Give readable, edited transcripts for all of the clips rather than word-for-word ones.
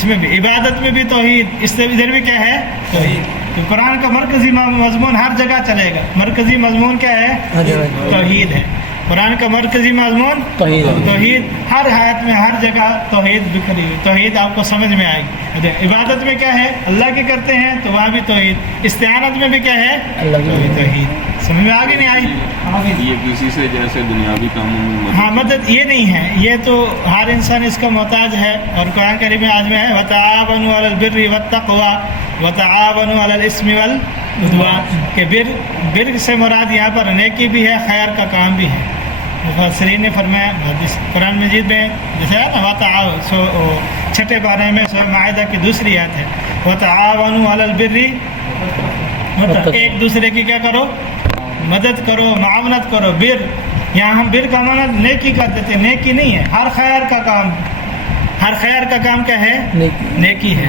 اس میں بھی عبادت میں بھی توحید، اس سے ادھر بھی کیا ہے توحید۔ تو قرآن کا مرکزی مضمون ہر جگہ چلے گا، مرکزی مضمون کیا ہے توحید ہے۔ قرآن کا مرکزی مضمون توحید، ہر آیت میں ہر جگہ توحید بکھری ہوئی، توحید آپ کو سمجھ میں آئے گی۔ عبادت میں کیا ہے اللہ کی کرتے ہیں تو وہاں بھی توحید، استعانت میں بھی کیا ہے توحید۔ سمجھ میں آگے نہیں آئی؟ یہ کسی سے جیسے دنیاوی کاموں میں ہاں مدد یہ نہیں ہے، یہ تو ہر انسان اس کا محتاج ہے، اور قرآن کریم میں آج میں ہے وَتَعَاوَنُوا عَلَى الْبِرِّ وَالتَّقْوَىٰ وَتَعَاوَنُوا عَلَى الْإِثْمِ وَالْعُدْوَانِ کہ بر سے مراد یہاں پر نیکی بھی ہے، خیر کا کام بھی ہے۔ مفسرین نے فرمایا قرآن مجید میں جیسے ہے نا وَتَعَاوَنُوا 6 پارے میں سورہ مائدہ کی دوسری آیت ہے وَتَعَاوَنُوا عَلَى الْبِرِّ، ایک دوسرے کی کیا کرو مدد کرو، معاونت کرو۔ بر یہاں ہم بر کا معنی نیکی کر دیتے، نیکی نہیں ہے، ہر خیر کا کام، ہر خیر کا کام کیا ہے نیکی ہے۔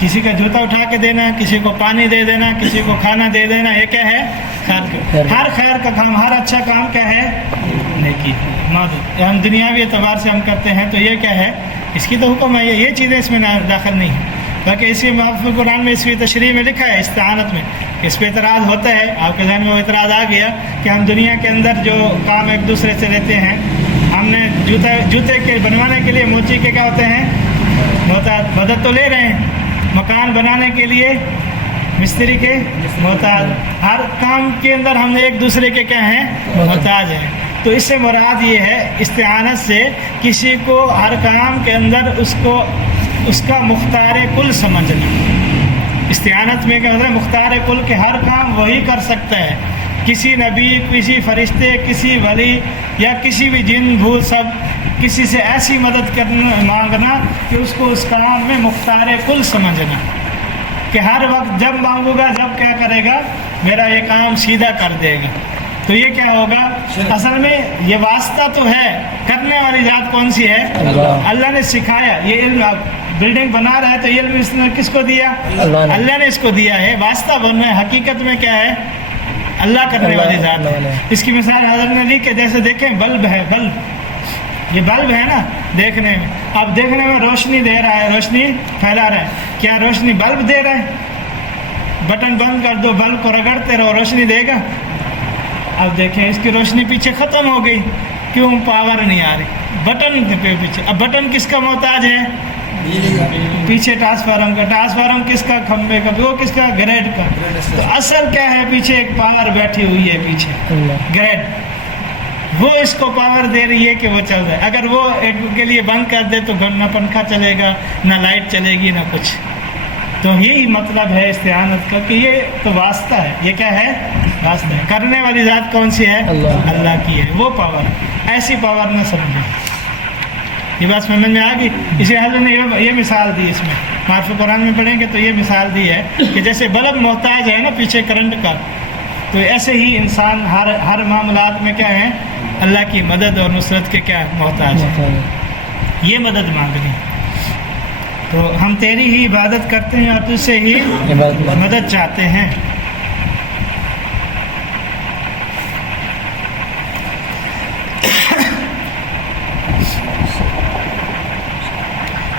کسی کا جوتا اٹھا کے دینا، کسی کو پانی دے دینا، کسی کو کھانا دے دینا، یہ کیا ہے ہر خیر کا کام، ہر اچھا کام کیا ہے نیکی۔ ہم دنیاوی اعتبار سے ہم کرتے ہیں تو یہ کیا ہے اس کی تو حکم ہے، یہ چیزیں اس میں داخل نہیں ہیں۔ باقی اسی محفوظ قرآن میں اس کی تشریح میں لکھا ہے استعانت میں، اس پہ اعتراض ہوتا ہے، آپ کے ذہن میں وہ اعتراض آ گیا کہ ہم دنیا کے اندر جو کام ایک دوسرے سے لیتے ہیں، ہم نے جوتے کے بنوانے کے لیے موچی کے کیا ہوتے ہیں محتاج، مدد تو لے رہے ہیں، مکان بنانے کے لیے مستری کے محتاج، ہر کام کے اندر ہم ایک دوسرے کے کیا ہیں محتاج ہیں۔ تو اس سے مراد یہ ہے استعانت سے کسی کو ہر کام کے اندر اس کا مختار کل سمجھنا۔ استعانت میں کیا ہوتا ہے مختار کل کے ہر کام وہی کر سکتا ہے، کسی نبی، کسی فرشتے، کسی ولی یا کسی بھی جن بھوت سب کسی سے ایسی مدد مانگنا کہ اس کو اس کام میں مختار کل سمجھنا کہ ہر وقت جب مانگوں گا جب کیا کرے گا میرا یہ کام سیدھا کر دے گا۔ تو یہ کیا ہوگا اصل میں یہ واسطہ تو ہے، کرنے والی ذات کون سی ہے اللہ نے سکھایا۔ یہ علم بلڈنگ بنا رہا ہے تو یہ علم اس نے کس کو دیا اللہ نے اس کو دیا ہے، واسطہ بننا ہے، حقیقت میں کیا ہے اللہ کرنے والی ذات ہے۔ اس کی مثال حضرت نے لی کہ جیسے دیکھیں بلب ہے، بلب یہ بلب ہے نا دیکھنے میں، اب دیکھنے میں روشنی دے رہا ہے، روشنی پھیلا رہا ہے، کیا روشنی بلب دے رہا ہے؟ بٹن بند کر دو، بلب کو رگڑتے رہو، روشنی دے گا؟ اب دیکھیں اس کی روشنی پیچھے ختم ہو گئی، کیوں؟ پاور نہیں آ رہی بٹن پہ پیچھے۔ اب بٹن کس کا محتاج ہے؟ پیچھے ٹرانسفارم کا، ٹرانسفارم کس کا؟ کھمبے کا، وہ کس کا؟ گریڈ کا۔ تو اصل کیا ہے پیچھے ایک پاور بیٹھی ہوئی ہے پیچھے گریڈ، وہ اس کو پاور دے رہی ہے کہ وہ چل رہا ہے۔ اگر وہ ایک کے لیے بند کر دے تو نہ پنکھا چلے گا، نہ لائٹ چلے گی، نہ کچھ۔ تو یہی مطلب ہے استعانت کا کہ یہ تو واسطہ ہے، یہ کیا ہے واسطہ ہے۔ کرنے والی ذات کون سی ہے اللہ کی ہے، وہ پاور، ایسی پاور نہ سمجھیں۔ یہ بات سمجھ میں آ گئی؟ اسی حضرت نے یہ مثال دی، اس میں معرفت قرآن میں پڑھیں گے تو یہ مثال دی ہے کہ جیسے بلب محتاج ہے نا پیچھے کرنٹ کا، تو ایسے ہی انسان ہر معاملات میں کیا ہے اللہ کی مدد اور نصرت کے کیا محتاج ہے، یہ مدد مانگنی۔ تو ہم تیری ہی عبادت کرتے ہیں اور تجھ سے ہی مدد چاہتے ہیں۔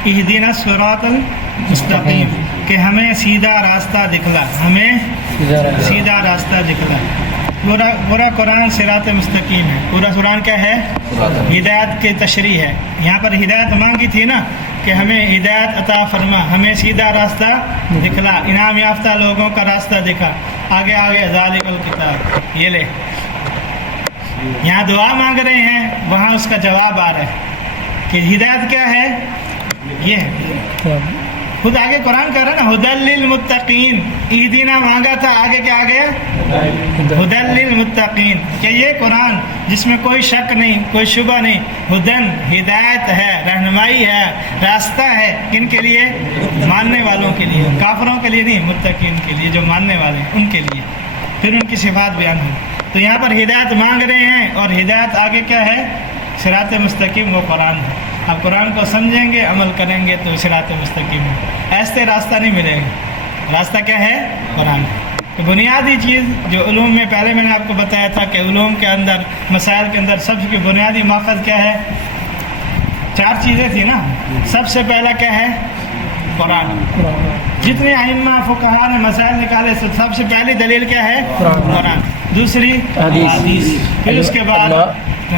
اہدنا الصراط المستقیم کہ ہمیں سیدھا راستہ دکھلا، ہمیں سیدھا راستہ دکھلا۔ پورا قرآن صراط مستقیم ہے، پورا قرآن کیا ہے ہدایت کی تشریح ہے۔ یہاں پر ہدایت مانگی تھی نا کہ ہمیں ہدایت عطا فرما، ہمیں سیدھا راستہ دکھلا، انعام یافتہ لوگوں کا راستہ دکھا۔ آگے ذالک الکتاب، یہ لے یہاں دعا مانگ رہے ہیں، وہاں اس کا جواب آ رہا ہے کہ ہدایت کیا ہے، یہ ہے خود آگے قرآن کہہ رہا ہے نا ہدی للمتقین، اہدنا مانگا تھا، آگے کیا آ گیا ہدی للمتقین کہ یہ قرآن جس میں کوئی شک نہیں، کوئی شبہ نہیں، ہدن ہدایت ہے، رہنمائی ہے، راستہ ہے، کن کے لیے؟ ماننے والوں کے لیے، کافروں کے لیے نہیں، متقین کے لیے، جو ماننے والے ہیں ان کے لیے۔ پھر ان کی صفات بیان ہوئی۔ تو یہاں پر ہدایت مانگ رہے ہیں اور ہدایت آگے کیا ہے صراط مستقیم، وہ قرآن ہے۔ آپ قرآن کو سمجھیں گے، عمل کریں گے تو صراط مستقیم ہے، ایسے راستہ نہیں ملے گا۔ راستہ کیا ہے؟ قرآن۔ تو بنیادی چیز جو علوم میں پہلے میں نے آپ کو بتایا تھا کہ علوم کے اندر، مسائل کے اندر سب کی بنیادی ماخذ کیا ہے؟ 4 چیزیں تھی نا. سب سے پہلا کیا ہے؟ قرآن. جتنے ائمہ فقہا نے مسائل نکالے سب سے پہلی دلیل کیا ہے؟ قرآن. دوسری حدیث. پھر اس کے بعد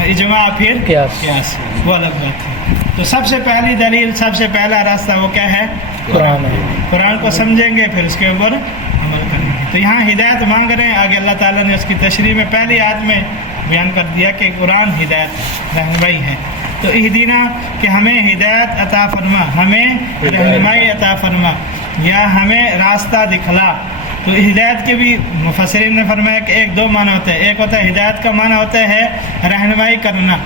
اجماع، پھر قیاس. وہ الگ بات ہے. تو سب سے پہلی دلیل، سب سے پہلا راستہ وہ کیا ہے؟ قرآن. قرآن کو سمجھیں گے پھر اس کے اوپر عمل کریں گے. تو یہاں ہدایت مانگ رہے ہیں. آگے اللہ تعالیٰ نے اس کی تشریح میں پہلی آیت میں بیان کر دیا کہ قرآن ہدایت رہنمائی ہے. تو اہدینا کہ ہمیں ہدایت عطا فرما، ہمیں رہنمائی عطا فرما، یا ہمیں راستہ دکھلا. تو ہدایت کے بھی مفسرین نے فرمایا کہ 1-2 معنی ہوتے ہیں. ایک ہوتا ہے ہدایت کا معنی ہوتا ہے رہنمائی کرنا.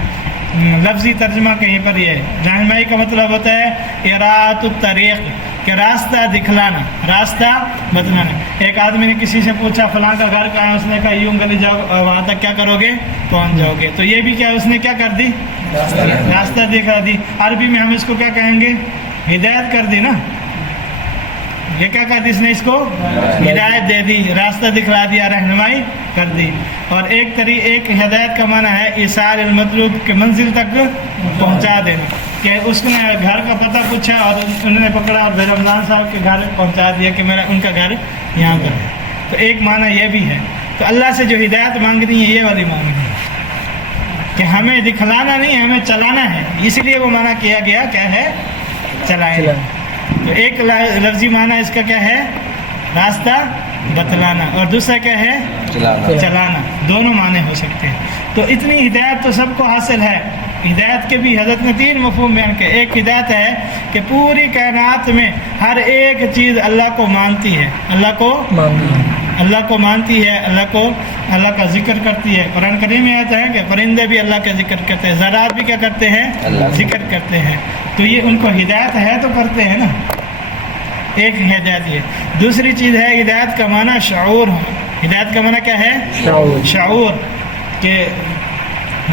لفظی ترجمہ کہیں پر یہ ہے. رہنمائی کا مطلب ہوتا ہے اراۃ الطریق، کہ راستہ دکھلانا، راستہ بتلانا. ایک آدمی نے کسی سے پوچھا فلاں کا گھر کہاں ہے، اس نے کہا یوں گلی جاؤ، وہاں تک کیا کرو گے؟ پہنچ جاؤ گے. تو یہ بھی کیا اس نے کیا کر دی؟ راستہ دکھا دی. عربی میں ہم اس کو کیا کہیں گے؟ ہدایت کر دی نا. یہ کیا کر دی اس نے؟ اس کو ہدایت دے دی، راستہ دکھلا دیا، رہنمائی کر دی. اور ایک ہدایت کا معنی ہے ایصال المطلوب، کے منزل تک پہنچا دینا. کہ اس نے گھر کا پتہ پوچھا اور انہوں نے پکڑا اور پھر رمضان صاحب کے گھر پہنچا دیا کہ میرا ان کا گھر یہاں پر ہے. تو ایک معنی یہ بھی ہے. تو اللہ سے جو ہدایت مانگنی ہے یہ والی مانگنی ہے کہ ہمیں دکھلانا نہیں، ہمیں چلانا ہے. اس لیے وہ معنی کیا گیا کیا ہے؟ چلائیں. تو ایک لفظی معنی اس کا کیا ہے؟ راستہ بتلانا، اور دوسرا کیا ہے؟ چلانا. دونوں معنی ہو سکتے ہیں. تو اتنی ہدایت تو سب کو حاصل ہے. ہدایت کے بھی حضرت نے 3 مفہوم بیان کیے. ایک ہدایت ہے کہ پوری کائنات میں ہر ایک چیز اللہ کو مانتی ہے، اللہ کو مانتی ہے، اللہ کا ذکر کرتی ہے. قرآن کریم میں آتا ہے کہ پرندے بھی اللہ کا ذکر کرتے ہیں، ذرات بھی کیا کرتے ہیں؟ ذکر کرتے ہیں. تو یہ ان کو ہدایت ہے تو کرتے ہیں نا. ایک ہدایت یہ. دوسری چیز ہے ہدایت کا معنی شعور. ہدایت کا معنی کیا ہے؟ شعور. کہ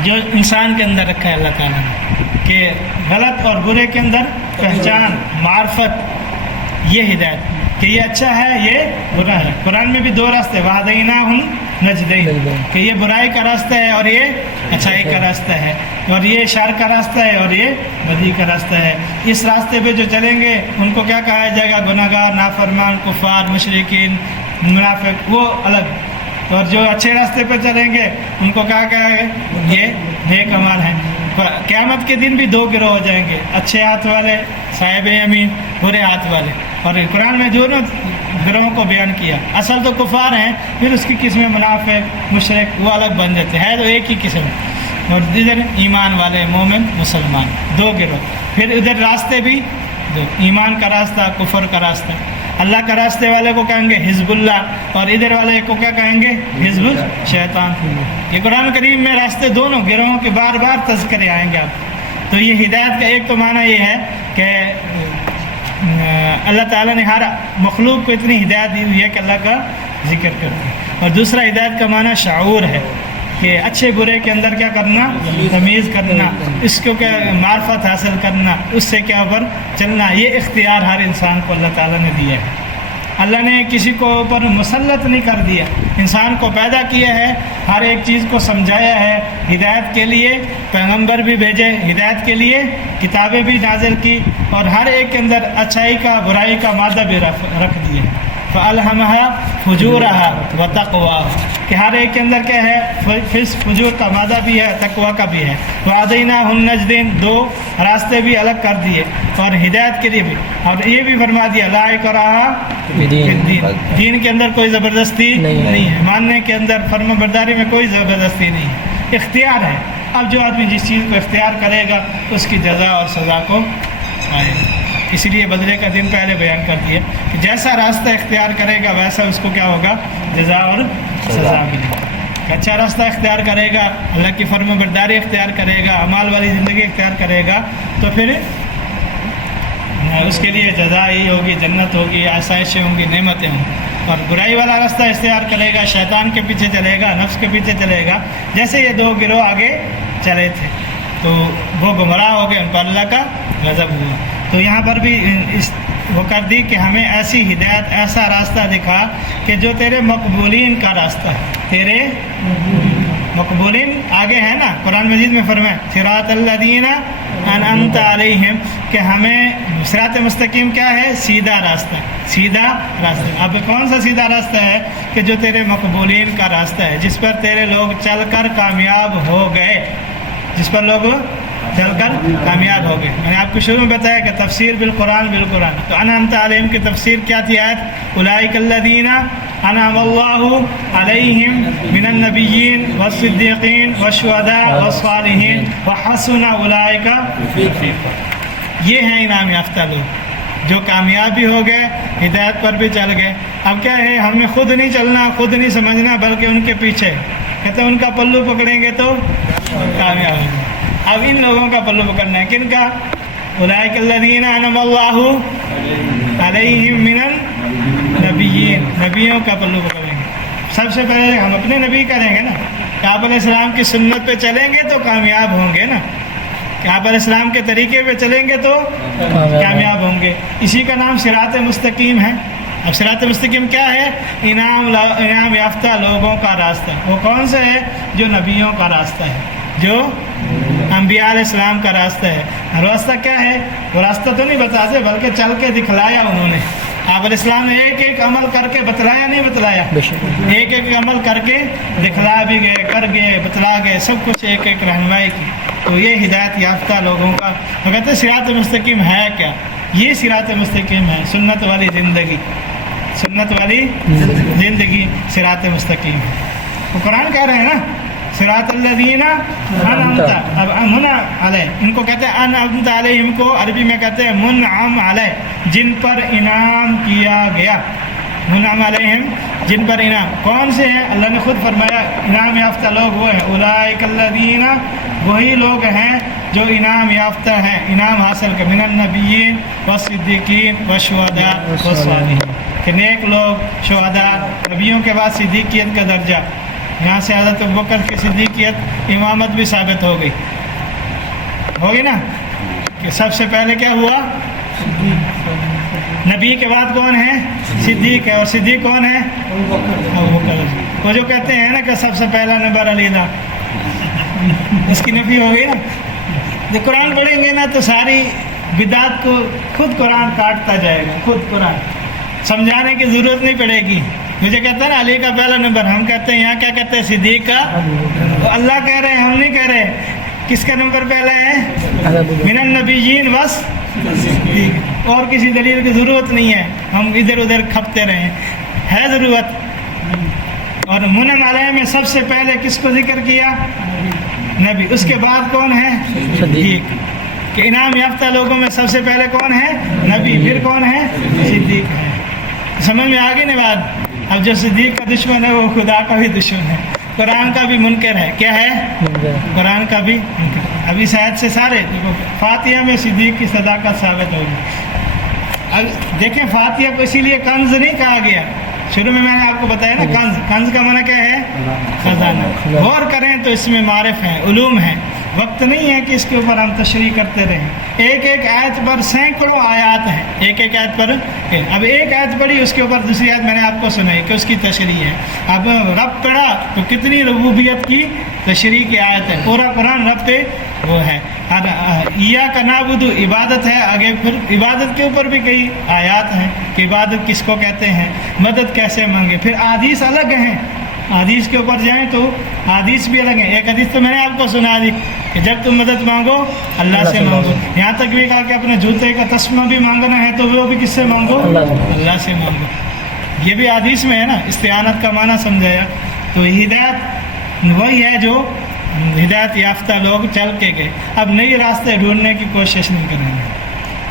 جو انسان کے اندر رکھا ہے اللہ تعالیٰ نے، کہ غلط اور برے کے اندر پہچان، معرفت، یہ ہدایت کہ یہ اچھا ہے، یہ برا ہے. قرآن میں بھی 2 راستے، وَهَدَيْنَاهُمْ نَجْدَيْنِ، کہ یہ برائی کا راستہ ہے اور یہ اچھائی کا راستہ ہے، اور یہ شر کا راستہ ہے اور یہ بدی کا راستہ ہے. اس راستے پہ جو چلیں گے ان کو کیا کہا جائے گا؟ گناہگار، نافرمان، کفار، مشرکین، منافق، وہ الگ. اور جو اچھے راستے پہ چلیں گے ان کو کیا کہا ہے؟ یہ نیک اعمال ہیں. قیامت کے دن بھی 2 گروہ ہو جائیں گے، اچھے ہاتھ والے صاحب یمین، برے ہاتھ والے. اور قرآن میں دونوں گروہوں کو بیان کیا. اصل تو کفار ہیں، پھر اس کی قسمیں منافق، مشرک، وہ الگ بن جاتے ہیں. تو ایک ہی قسم. اور ادھر ایمان والے، مومن، مسلمان، 2 گروہ. پھر ادھر راستے بھی 2، ایمان کا راستہ، کفر کا راستہ. اللہ کا راستے والے کو کہیں گے حزب اللہ، اور ادھر والے کو کیا کہیں گے؟ حزب الشیطان. یہ قرآن کریم میں راستے دونوں گروہوں کے بار بار تذکرے آئیں گے آپ. تو یہ ہدایت کا ایک تو معنی یہ ہے کہ اللہ تعالیٰ نے ہر مخلوق کو اتنی ہدایت دی ہوئی ہے کہ اللہ کا ذکر کرتے ہیں. اور دوسرا ہدایت کا معنی شعور ہے، کہ اچھے برے کے اندر کیا کرنا؟ تمیز کرنا، اس کو کیا معرفت حاصل کرنا، اس سے کیا پر چلنا. یہ اختیار ہر انسان کو اللہ تعالیٰ نے دیا ہے. اللہ نے کسی کو اوپر مسلط نہیں کر دیا. انسان کو پیدا کیا ہے، ہر ایک چیز کو سمجھایا ہے، ہدایت کے لیے پیغمبر بھی بھیجے، ہدایت کے لیے کتابیں بھی نازل کی، اور ہر ایک کے اندر اچھائی کا برائی کا مادہ بھی رکھ دیا. فَأَلْهَمَهَا فُجُورَهَا وَتَقْوَاهَا، کہ ہر ایک کے اندر کیا ہے؟ فجور کا مادہ بھی ہے، تقویٰ کا بھی ہے. وَعَدَيْنَاهُ النَّجْدَيْنِ، 2 راستے بھی الگ کر دیے، اور ہدایت کے لیے بھی. اور یہ بھی فرما دیا لا اکراہ فی الدین، دین کے اندر کوئی زبردستی نہیں ہے، ماننے کے اندر، فرما برداری میں کوئی زبردستی نہیں ہے، اختیار ہے. اب جو آدمی جس چیز کو اختیار کرے گا اس کی جزا اور سزا کو آئے گا. اسی لیے بدلے کا دن پہلے بیان کر دیا کہ جیسا راستہ اختیار کرے گا ویسا اس کو کیا ہوگا؟ جزا اور سزا ملے گا. اچھا راستہ اختیار کرے گا، اللہ کی فرما برداری اختیار کرے گا، اعمال والی زندگی اختیار کرے گا، تو پھر اس کے لیے جزا ہی ہوگی، جنت ہوگی، آسائشیں ہوں گی، نعمتیں ہوں گی. اور برائی والا راستہ اختیار کرے گا، شیطان کے پیچھے چلے گا، نفس کے پیچھے چلے گا. جیسے یہ 2 گروہ آگے چلے تھے تو وہ گمراہ ہو گئے، ان پر اللہ کا غضب ہوا. تو یہاں پر بھی وہ کر دی کہ ہمیں ایسی ہدایت، ایسا راستہ دکھا کہ جو تیرے مقبولین کا راستہ ہے. تیرے مقبولین آگے ہے نا، قرآن مجید میں فرمائے صراط الذین انعمت علیہم کہ ہمیں صراط مستقیم کیا ہے؟ سیدھا راستہ، سیدھا راستہ۔ اب کون سا سیدھا راستہ ہے؟ کہ جو تیرے مقبولین کا راستہ ہے، جس پر تیرے لوگ چل کر کامیاب ہو گئے، جس پر لوگ چل کر کامیاب ہو گئے۔ میں نے آپ کو شروع میں بتایا کہ تفسیر بالقرآن بالقرآن، تو انعمت علیہم کی تفسیر کیا تھی آیت؟ اولئک الذین انعم اللہ علیہم من النبیین والصدیقین والشہداء والصالحین وحسن اولئک رفیقا۔ یہ ہیں انعام یافتہ لوگ جو کامیاب بھی ہو گئے، ہدایت پر بھی چل گئے۔ اب کیا ہے، ہم نے خود نہیں چلنا، خود نہیں سمجھنا، بلکہ ان کے پیچھے، کہتے ہیں ان کا پلو پکڑیں گے تو کامیاب ہوں گے۔ اب ان لوگوں کا پلو پکڑنا ہے، کن کا؟ اولئک الذین انعم اللہ علیہم من النبیین، نبیوں کا پلو پکڑیں گے۔ سب سے پہلے ہم اپنے نبی کریں گے نا، کہ آپ علیہ السلام کی سنت پہ چلیں گے تو کامیاب ہوں گے نا، کہ آپ علیہ السلام کے طریقے پہ چلیں گے تو کامیاب ہوں گے۔ اسی کا نام صراط مستقیم ہے۔ اب صراط مستقیم کیا ہے؟ انعام یافتہ لوگوں کا راستہ۔ وہ کون سا ہے؟ جو نبیوں کا راستہ ہے، جو انبیاء علیہ السلام کا راستہ ہے۔ راستہ کیا ہے؟ وہ راستہ تو نہیں بتاتے، بلکہ چل کے دکھلایا انہوں نے۔ آپ علیہ السلام نے ایک ایک عمل کر کے بتلایا، نہیں بتلایا؟ ایک ایک عمل کر کے دکھلا بھی گئے، کر گئے، بتلا گئے، سب کچھ ایک ایک رہنمائی کی۔ تو یہ ہدایت یافتہ لوگوں کا، وہ کہتے ہیں صراط مستقیم ہے کیا؟ یہ صراط مستقیم ہے، سنت والی زندگی، سنت والی زندگی صراط مستقیم ہے۔ وہ قرآن کہہ رہے ہیں نا، صراط الذین انعمت، اب منعم علیہ، ان کو کہتے ہیں انعمت علیہ، ان کو عربی میں کہتے ہیں منعم علیہ، جن پر انعام کیا گیا۔ منعم علیہم، جن پر انعام، کون سے ہیں؟ اللہ نے خود فرمایا انعام یافتہ لوگ وہ ہیں، اولئک الذین، وہی لوگ ہیں جو انعام یافتہ ہیں، انعام حاصل کر، من النبیین والصدیقین والشہداء والصالحین، کہ نیک لوگ، شہداء، نبیوں کے بعد صدیقیت کا درجہ، یہاں سے حضرت ابوبکر کی صدیقیت، امامت بھی ثابت ہو گئی نا، کہ سب سے پہلے کیا ہوا؟ نبی کے بعد کون ہے؟ صدیق ہے، اور صدیق کون ہے؟ ابوبکر۔ وہ جو کہتے ہیں نا کہ سب سے پہلا نمبر علی دا، اس کی نفی ہو گئی نا۔ جب قرآن پڑھیں گے نا تو ساری بدعت کو خود قرآن کاٹتا جائے گا، خود قرآن، سمجھانے کی ضرورت نہیں پڑے گی۔ مجھے کہتا ہے نا علی کا پہلا نمبر، ہم کہتے ہیں یہاں کیا کہتے ہیں؟ صدیق کا۔ تو اللہ کہہ رہے ہیں، ہم نہیں کہہ رہے۔ کس کا نمبر پہلا ہے؟ من النبیین بس، اور کسی دلیل کی ضرورت نہیں ہے، ہم ادھر ادھر کھپتے رہیں، ہے ضرورت۔ اور منعم علیہ میں سب سے پہلے کس کو ذکر کیا؟ نبی۔ اس کے بعد کون ہے؟ صدیق۔ کہ انعام یافتہ لوگوں میں سب سے پہلے کون ہے؟ نبی، پھر کون ہے؟ صدیق ہے۔ سمجھ میں آگے نہیں بات؟ اب جو صدیق کا دشمن ہے وہ خدا کا بھی دشمن ہے، قرآن کا بھی منکر ہے۔ کیا ہے؟ قرآن کا بھی منکر۔ اب اس آیت سے سارے فاتحہ میں صدیق کی صداقت ثابت ہوگی۔ اب دیکھیں، فاتحہ کو اسی لیے کنز نہیں کہا گیا، شروع میں نے آپ کو بتایا نا، کنز کا معنی کیا ہے؟ خزانہ۔ غور کریں تو اس میں معرف ہیں، علوم ہیں، وقت نہیں ہے کہ اس کے اوپر ہم تشریح کرتے رہیں۔ ایک ایک آیت پر سینکڑوں آیات ہیں، ایک ایک آیت پر، اب ایک آیت پڑھی اس کے اوپر دوسری آیت میں نے آپ کو سنائی کہ اس کی تشریح ہے۔ اب رب پڑھا تو کتنی ربوبیت کی تشریح کی آیت ہے، پورا قرآن رب پہ وہ ہے۔ ایاک نعبد عبادت ہے، آگے پھر عبادت کے اوپر بھی کئی آیات ہیں کہ عبادت کس کو کہتے ہیں، مدد کیسے مانگے۔ پھر احادیث الگ ہیں، حدیث کے اوپر جائیں تو حدیث بھی الگ ہیں۔ ایک حدیث تو میں نے آپ کو سنا دی کہ جب تم مدد مانگو اللہ سے مانگو، یہاں تک بھی کہا کہ اپنے جوتے کا تسمہ بھی مانگنا ہے تو وہ بھی کس سے مانگو؟ اللہ سے مانگو۔ یہ بھی حدیث میں ہے نا، استعانت کا معنی سمجھایا۔ تو ہدایت وہی ہے جو ہدایت یافتہ لوگ چل کے گئے، اب نئی راستے ڈھونڈنے کی کوشش نہیں کریں گے۔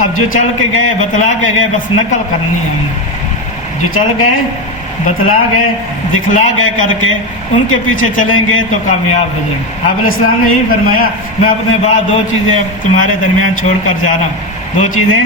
اب جو چل کے گئے، بتلا کے گئے، بس نقل کرنی ہے ہم نے۔ جو چل گئے، بتلا گئے، دکھلا گئے کر کے، ان کے پیچھے چلیں گے تو کامیاب ہو جائیں گے۔ آپ علیہ السلام نے یہی فرمایا، میں اپنے بعد دو چیزیں تمہارے درمیان چھوڑ کر جا رہا ہوں، دو چیزیں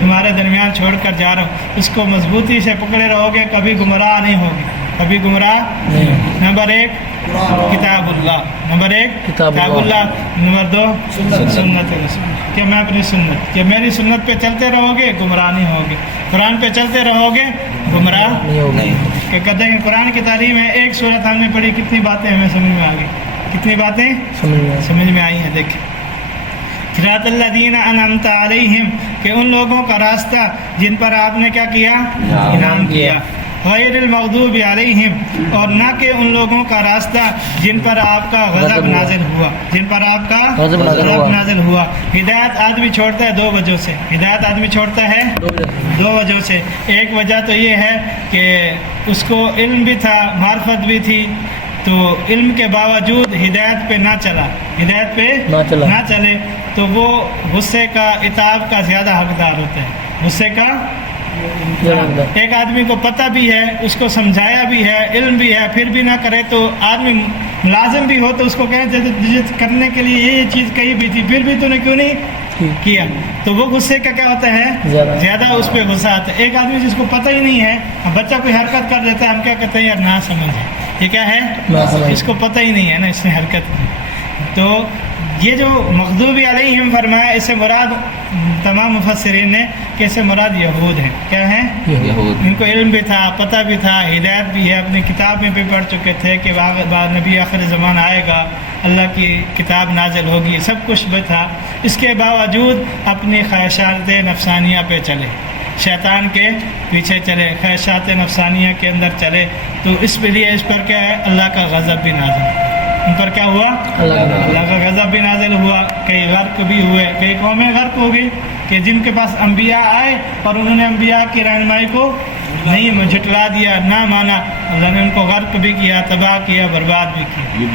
تمہارے درمیان چھوڑ کر جا رہا ہوں، اس کو مضبوطی سے پکڑے رہو گے، کبھی گمراہ نہیں ہوگی، کبھی گمراہ نہیں۔ نمبر ایک کتاب اللہ، نمبر ایک کتاب اللہ، نمبر دو سنت رسول، کہ میں اپنی سنت، کہ میری سنت پہ چلتے رہو گے گمراہ نہیں ہوگے، قرآن پہ چلتے رہو گے گمراہ نہیں۔ کہ کہتے ہیں قرآن کی تعلیم ہے، ایک سورت ہم نے پڑھی، کتنی باتیں ہمیں سمجھ میں آ گئی، کتنی باتیں سمجھ میں آئی ہیں۔ دیکھیں صراط الذین انعمت علیہم کہ ان لوگوں کا راستہ جن پر آپ نے کیا کیا؟ انعام کیا. غیر المغضوب علیہم اور نہ کہ ان لوگوں کا راستہ جن پر آپ کا غضب نازل ہوا، جن پر آپ کا غضب نازل ہوا. ہدایت آدمی چھوڑتا ہے دو وجہ سے. ہدایت آدمی چھوڑتا ہے دو وجہ سے. ایک وجہ تو یہ ہے کہ اس کو علم بھی تھا، معرفت بھی تھی، تو علم کے باوجود ہدایت پہ نہ چلا، ہدایت پہ نہ چلے تو وہ غصے کا، عتاب کا زیادہ حقدار ہوتا ہے. غصے کا ایک آدمی کو پتہ بھی ہے، اس کو سمجھایا بھی ہے، علم بھی ہے، پھر بھی نہ کرے تو آدمی ملازم بھی ہو تو اس کو کہیں تجھے کرنے کے لیے یہ چیز کہی بھی تھی، پھر بھی تو نے کیوں نہیں کیا، تو وہ غصے کا کیا ہوتا ہے؟ زیادہ اس پہ غصہ آتا ہے. ایک آدمی جس کو پتہ ہی نہیں ہے، بچہ کوئی حرکت کر دیتا ہے، ہم کیا کہتے ہیں یار نہ سمجھ ہے، یہ کیا ہے؟ اس کو پتہ ہی نہیں ہے نا اس نے حرکت کی. تو یہ جو مغضوب علیہم فرمایا، اس سے مراد تمام مفسرین نے کہ اس سے مراد یہود ہیں. کیا ہیں؟ یہود. ان کو علم بھی تھا، پتہ بھی تھا، ہدایت بھی ہے، اپنی کتاب میں بھی پڑھ چکے تھے کہ بعد نبی آخر زمان آئے گا، اللہ کی کتاب نازل ہوگی، سب کچھ بھی تھا. اس کے باوجود اپنی خواہشات نفسانیہ پہ چلے، شیطان کے پیچھے چلے، خواہشات نفسانیہ کے اندر چلے، تو اس لیے اس پر کیا ہے؟ اللہ کا غضب بھی نازل. ان پر کیا ہوا؟ اللہ کا غضب بھی نازل ہوا. کئی غرق بھی ہوئے، کئی قومیں غرق ہو گئی کہ جن کے پاس انبیاء آئے اور انہوں نے انبیاء کی رہنمائی کو نہیں جھٹلا دیا، نہ مانا. اللہ نے ان کو غرق بھی کیا، تباہ کیا، برباد بھی کیا.